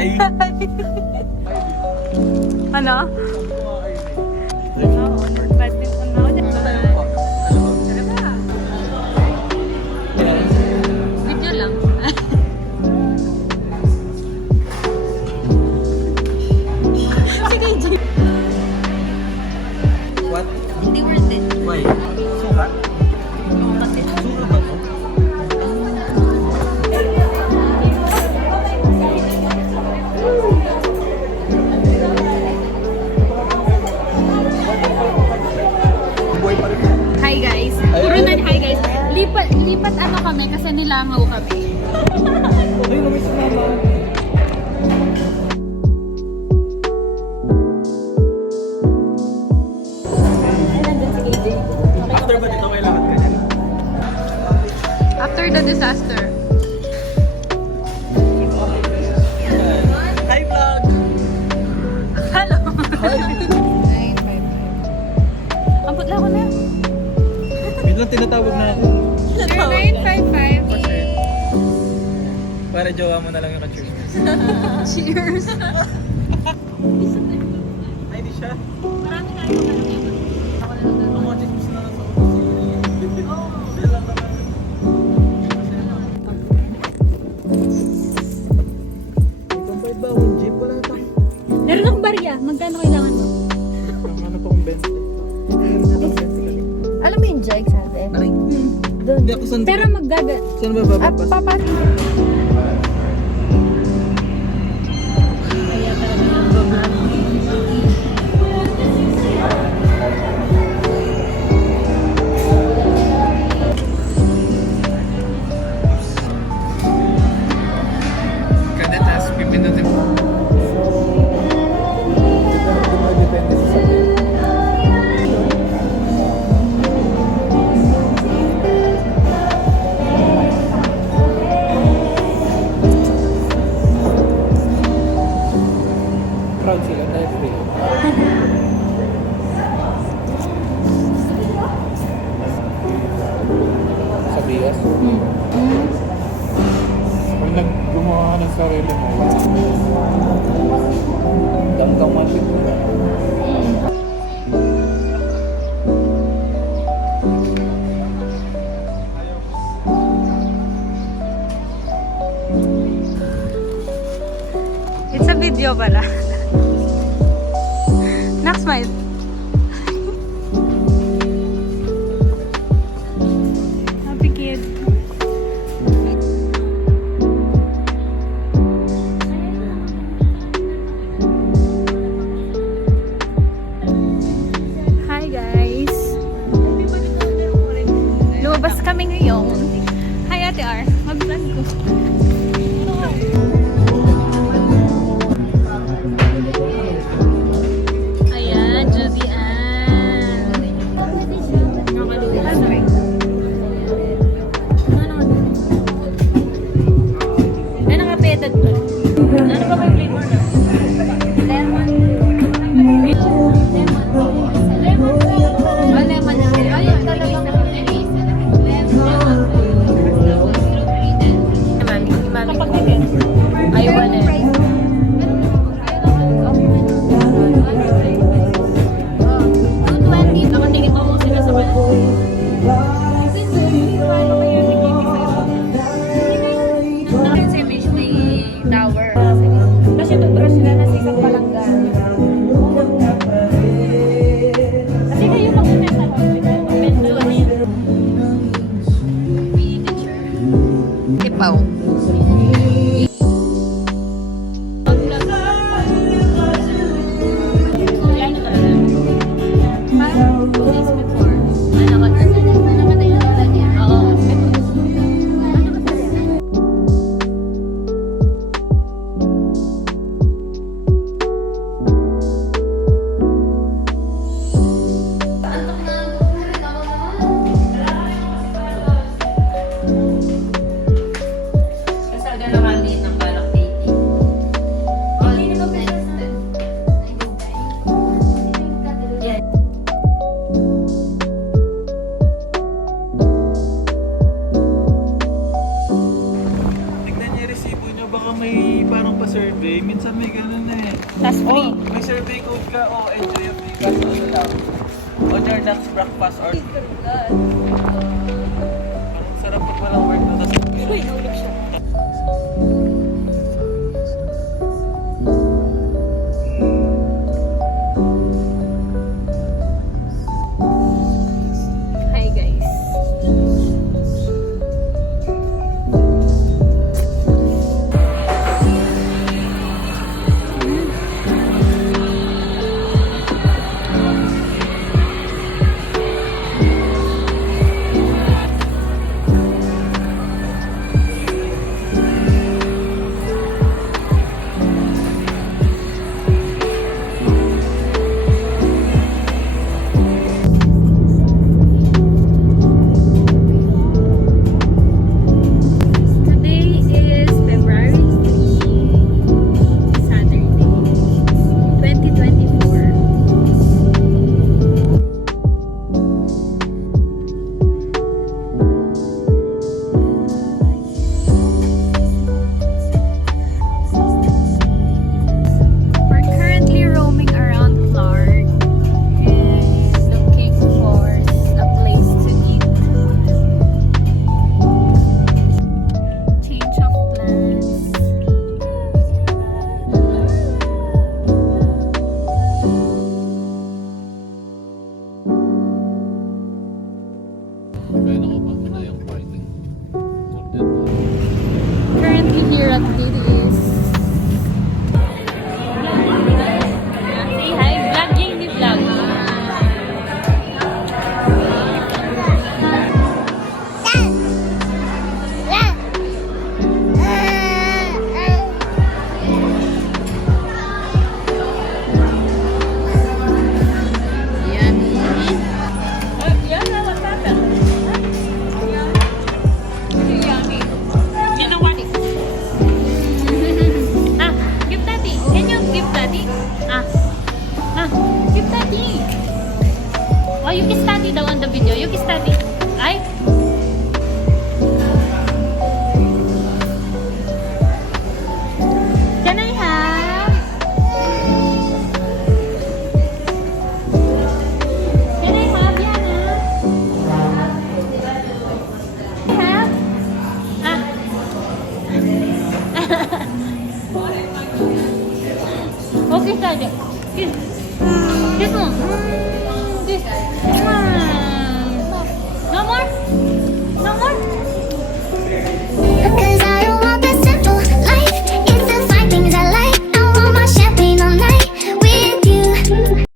Hi! Ano? Oo, nag-badminton na ako dyan. Video lang. Sige, Jay. What? Hindi worth it. Why? Sukat? Kasi Sukat ba po? Buhay pa rin. hi guys. Puro na hi guys. Lipat ano kami kasi nilangaw kami. Ayun, may sumama. After ba dito may lakad ka dyan? After the disaster. Hi vlog! Hello. Ang putla ko na. Biglang tinatawag na ako. 0955. Para jowa mo na lang yung ka-cheers. Cheers. Ay, di siya. Marami tayo ngayon. Ako na lang. Ang mga chismis na lang sa office. Sila ba na? Itong bait ba akong jeep? Wala tang. Meron akong barya. Magkano kailangan mo? Ano pa kong 20? Meron na akong 20 lang. Alam mo yung Jake sa atin? Aray. Doon. Hindi ako saan. Pero maggaga. Saan ba babapas? Papatin. Kaya talaga yung babae. Kada task, pipindutin mo. Depende sa sabi. Proud sila dahil free. Sa bias? Pag naggumawa ka ng sarili mo, damdam matik mo. It's a video pala. Next smile. Happy kid. Hi guys. Lumabas kami ngayon. Hi Ate R. Mag-vlog ko. Ayan, Judy Ann. Nakalulas. Ay, nakapeted pa. Ano ba may flavor na? Lemon. Lemon. Oh, lemon na. Ay, talagang Aywan eh. Nakatingin pa mo sila sa kanya. Sa image may tower. Kasi tuturo sila na sa isang palanggan. Kasi kayo mag-unan na hospital. Ipaw. survey, minsan may ganun eh. Tas free. Oh, may survey code ka, enjoy your breakfast, ano lang. O Jordan's breakfast or... Parang sarap pag walang work na tas... Uy, naulit siya. Hi guys. Today is February 3, Saturday, 2024. We're currently roaming around Clark and looking for a place to eat. Change of plans. Kaya ako pa, kinayang party. Currently here at Diddy's. Say hi, vlogging ni vlog. Ah, give daddy. Can you give daddy? Give daddy. Oh, you kiss daddy daw on the video. You kiss daddy. Ay. Can I have? Can I have, Yana? Have? Okay, daddy. Kiss. Kiss mo. Kiss.